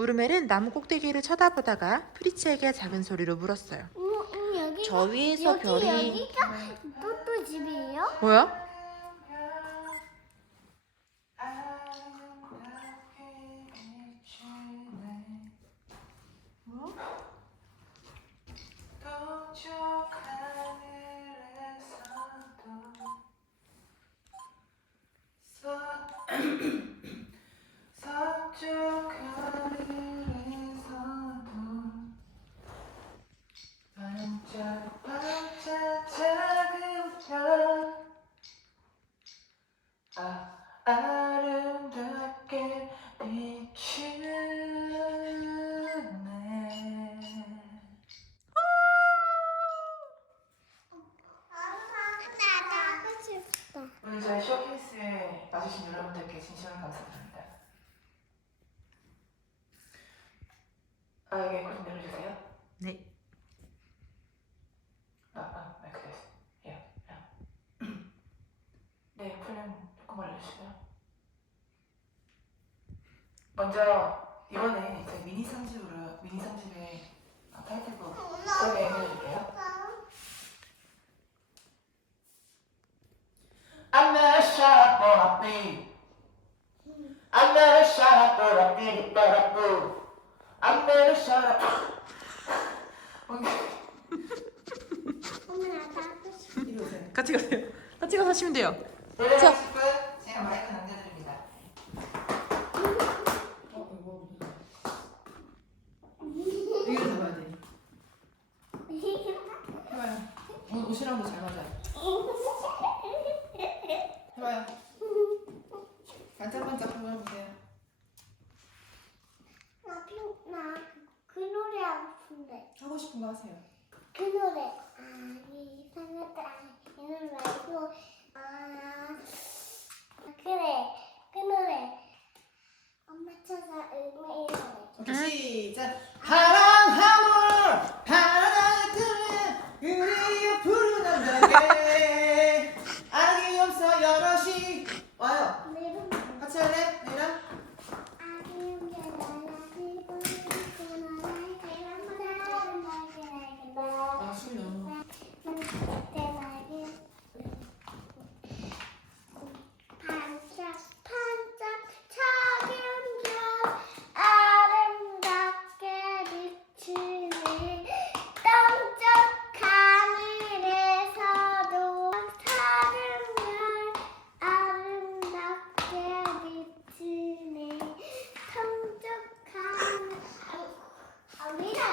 우르멜은 나무 꼭대기를 쳐다보다가 프리츠에게 작은 소리로 물었어요. 음, 음, 여기 저 위에서 여기, 별이 여기가 또또 집이에요? 뭐야? 서 여러분들께 진심으로 감사드립니다 아 여기 꿀좀 내려주세요 네. 아, 아, 마이크 됐어. 예, 야. 네, 풀림 조금 올려주시고요. 먼저 이번에 저희 미니 3집으로 미니 3집의 타이틀곡 소개 해드릴게요. I'm not a shot for 리 오세요. 같이 가세요. 같이 가서 하시면 돼요. 노래 자. 제가 마이크 남겨드립니다. 어, 이거 잡아야 돼. 해봐요. 오늘 옷이랑도 잘 맞아. 해봐요. 반짝반짝 한번 해보세요. 나 핑, 나그 노래 하고 싶은데. 하세요. 그 노래. 아기 상했다. 이는 말고. 아, 그래. 그 노래. 엄마 찾아 오케이, 시작. 파란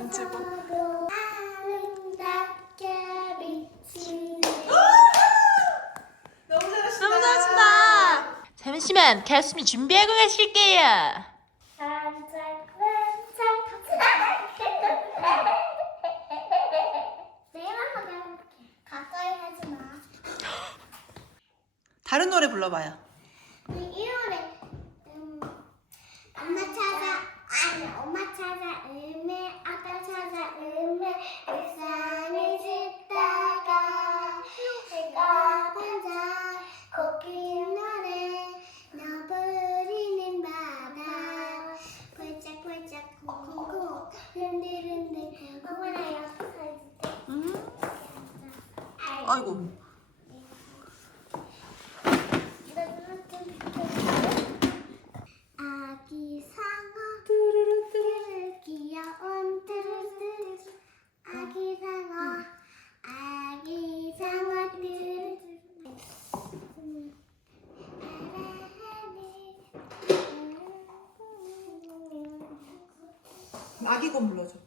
안 집어? 너무 잘하신다. 너무 잘하신다. 잠시만, 가수님 준비하고 가실게요. 다른 노래 불러봐요. 이 노래 음, 엄마 찾아 아니 엄마 찾아 아이고. 아기 상어 불러줘.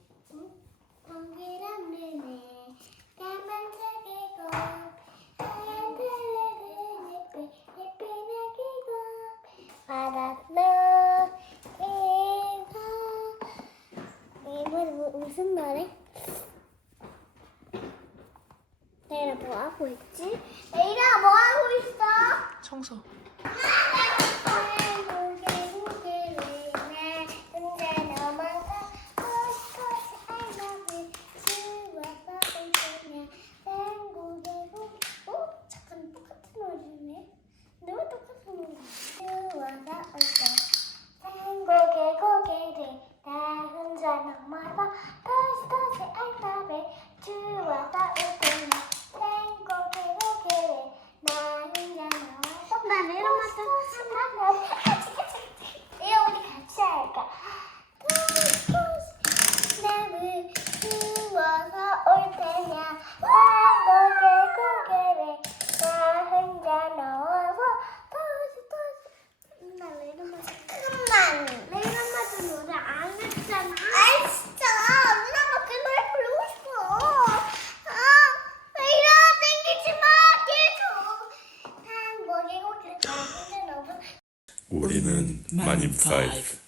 무슨 말해? 내일아 뭐 하고 있지? 내일아 뭐 하고 있어? 청소. 우리는 마님 5.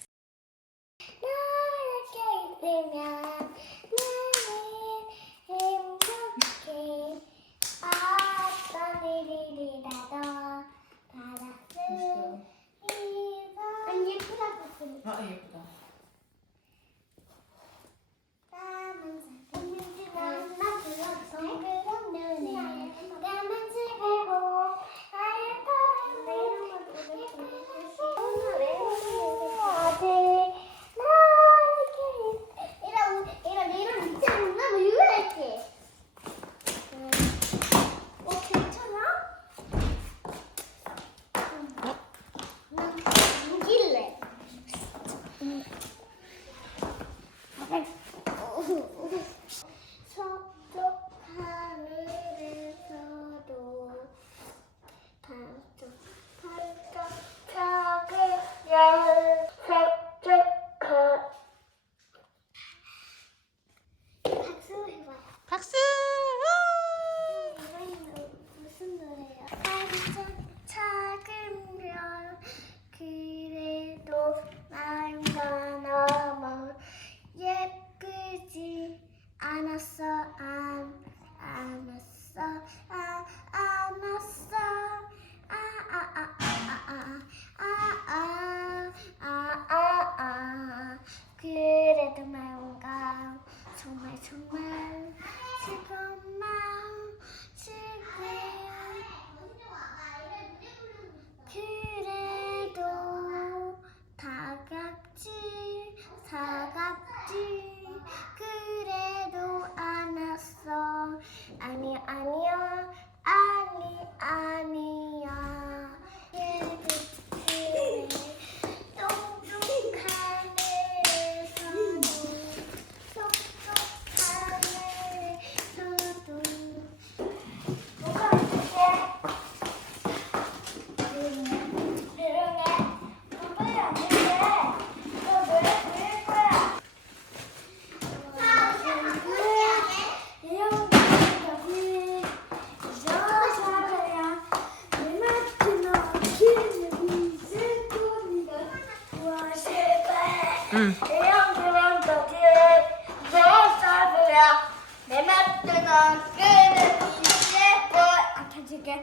che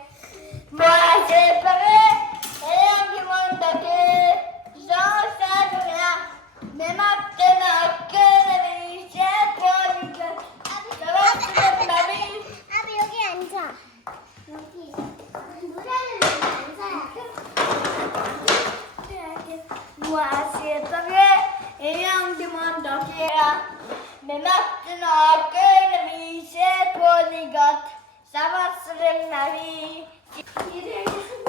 vuoi sempre e anche quando che sono stato là, le matte nocche, le venice e poi le vostre le bambine. Abbi, io che entra. Non ti Buonasera, e eh. anche quando che era, le matte nocche, le venice e poi le gatte. 잡았으는 날이 이름이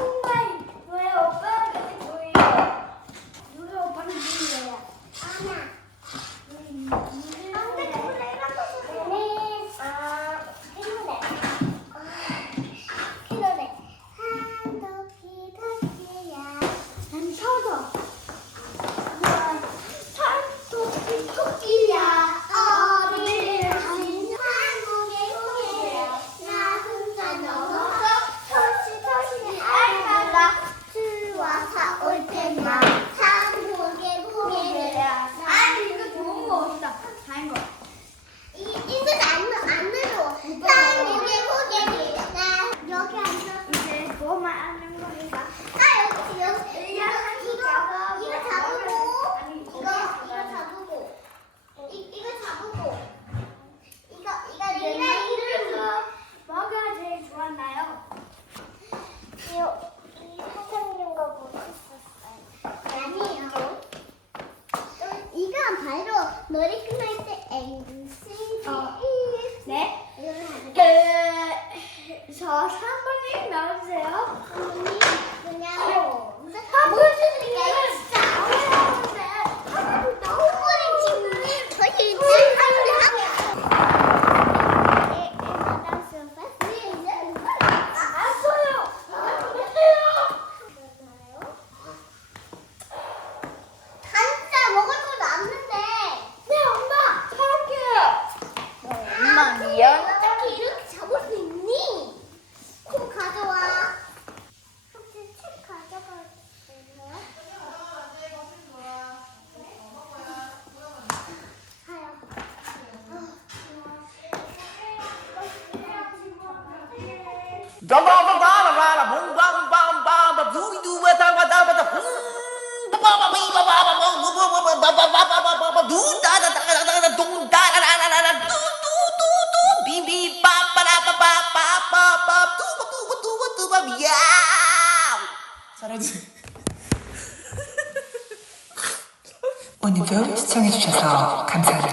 과연 어떻게 이렇게 잡을 수 있니? 콩 가져와. 혹시 책 가져가 있나요? 가요. 누다다다다다다 동다 잘하지. 오늘도 시청해주셔서 감사합니다.